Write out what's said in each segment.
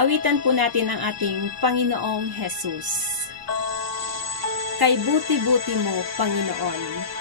Awitan po natin ang ating Panginoong Jesus. Kay buti-buti mo, Panginoon.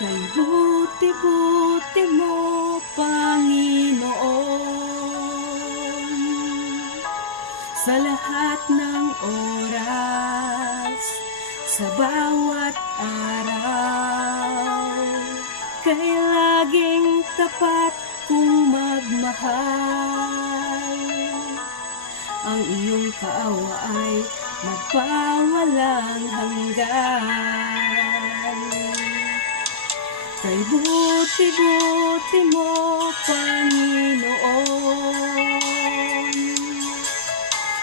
Kay buti-buti mo, Panginoon, sa lahat ng oras, sa bawat araw, kay laging tapat kong magmahal. Ang iyong kaawa ay magpawalang hanggan. Kay buti-buti mo, Panginoon,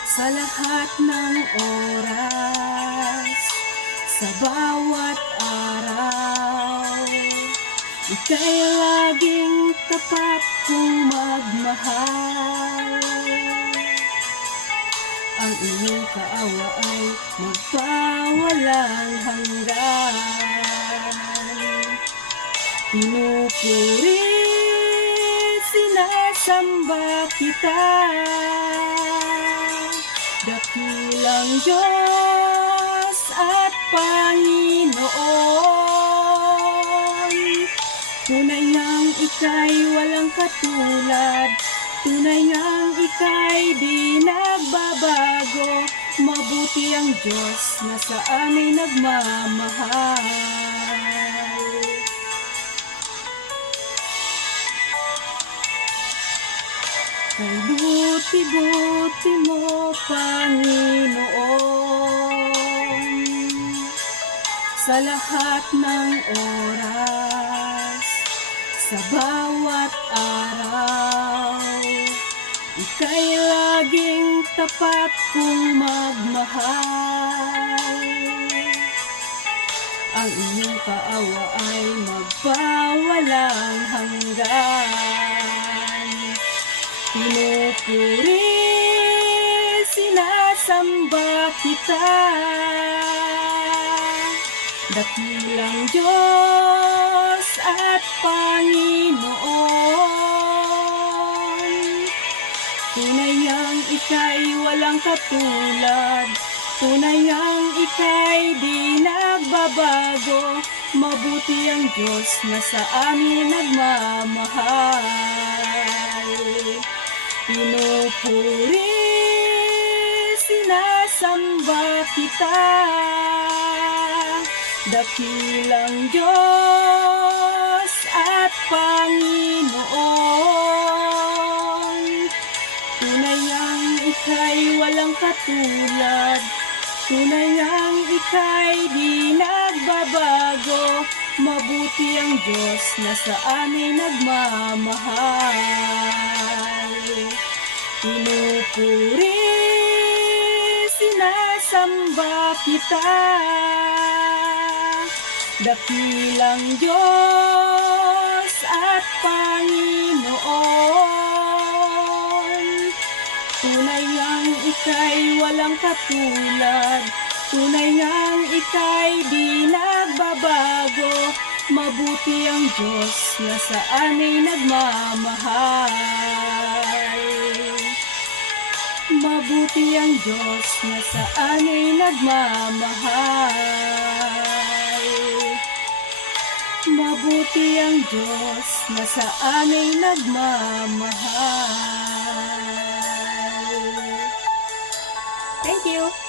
sa lahat ng oras, sa bawat araw, ika'y laging tapat kong magmahal. Ang iyong kaawa ay magpawalang hanggan. Pinupuri, sinasamba kita, dakilang Diyos at Panginoon. Tunay ngang ika'y walang katulad, tunay ngang ika'y di nagbabago. Mabuti ang Diyos na sa amin nagmamahal. Kay buti-buti mo, Panginoon, sa lahat ng oras, sa bawat araw, ika'y laging tapat kong magmahal. Ang iyong kaawa ay magpawalang hanggan. Pinupuri, sinasamba kita, dakilang Diyos at Panginoon. Tunay ngang ika'y walang katulad, tunay ngang ika'y di nagbabago. Mabuti ang Diyos na sa amin nagmamahal. Pinupuri, sinasamba kita, dakilang Diyos at Panginoon. Tunay ngang ika'y walang katulad, tunay ngang ika'y di nagbabago. Mabuti ang Diyos na sa amin nagmamahal. Pinupuri, sinasamba kita, dakilang Diyos at Panginoon. Tunay ngang ika'y walang katulad, tunay ngang ika'y di nagbabago. Mabuti ang Diyos na sa amin nagmamahal. Mabuti ang Diyos na sa amin nagmamahal. Mabuti ang Diyos na sa amin nagmamahal. Thank you!